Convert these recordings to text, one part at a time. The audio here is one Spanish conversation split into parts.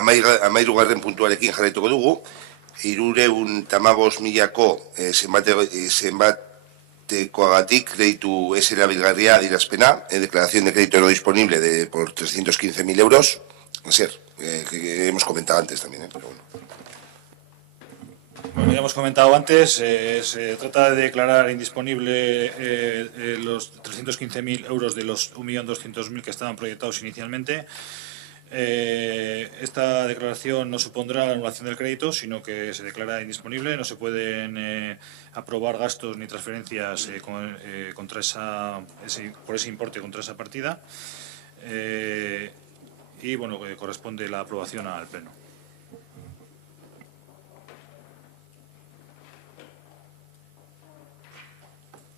amairugarren puntuarekin jarraituko dugu. 315.000ko zenbatekoagatik kreditu ez erabilgarria adierazpena, declaración de crédito no disponible por 315.000 euros. Que hemos comentado antes también, pero bueno. Bueno, ya hemos comentado antes, se trata de declarar indisponible los 315.000 euros de los 1.200.000 que estaban proyectados inicialmente. Esta declaración no supondrá la anulación del crédito, sino que se declara indisponible. No se pueden aprobar gastos ni transferencias por ese importe contra esa partida. Y bueno, corresponde la aprobación al Pleno.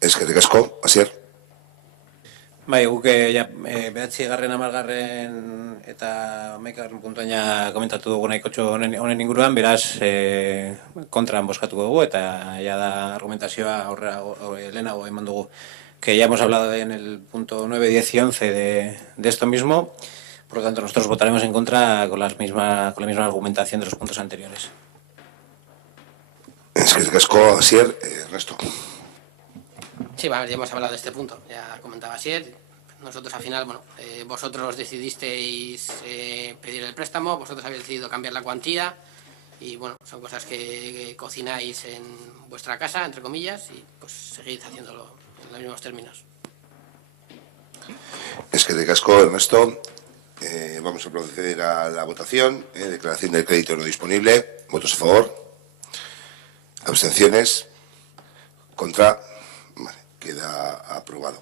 Eskerrik asko, Asier. Bai, guk ja, 9., 10. eta 11. puntuan ja komentatu dugu nahikotxo honen inguruan, beraz kontran bozkatuko dugu, eta ja da argumentazioa lehenago eman dugu, que ya hemos hablado en el punto 9, 10 y 11 de esto mismo. Por lo tanto, nosotros votaremos en contra con la misma argumentación de los puntos anteriores. Eskerrik asko, Asier. Ernesto. Sí, vale, ya hemos hablado de este punto, ya comentaba Asier. Nosotros al final, bueno, vosotros decidisteis pedir el préstamo, vosotros habéis decidido cambiar la cuantía y bueno, son cosas que cocináis en vuestra casa, entre comillas, y pues seguid haciéndolo en los mismos términos. Eskerrik asko, Ernesto. Vamos a proceder a la votación. Declaración del crédito no disponible. ¿Votos a favor? ¿Abstenciones? ¿Contra? Vale, queda aprobado.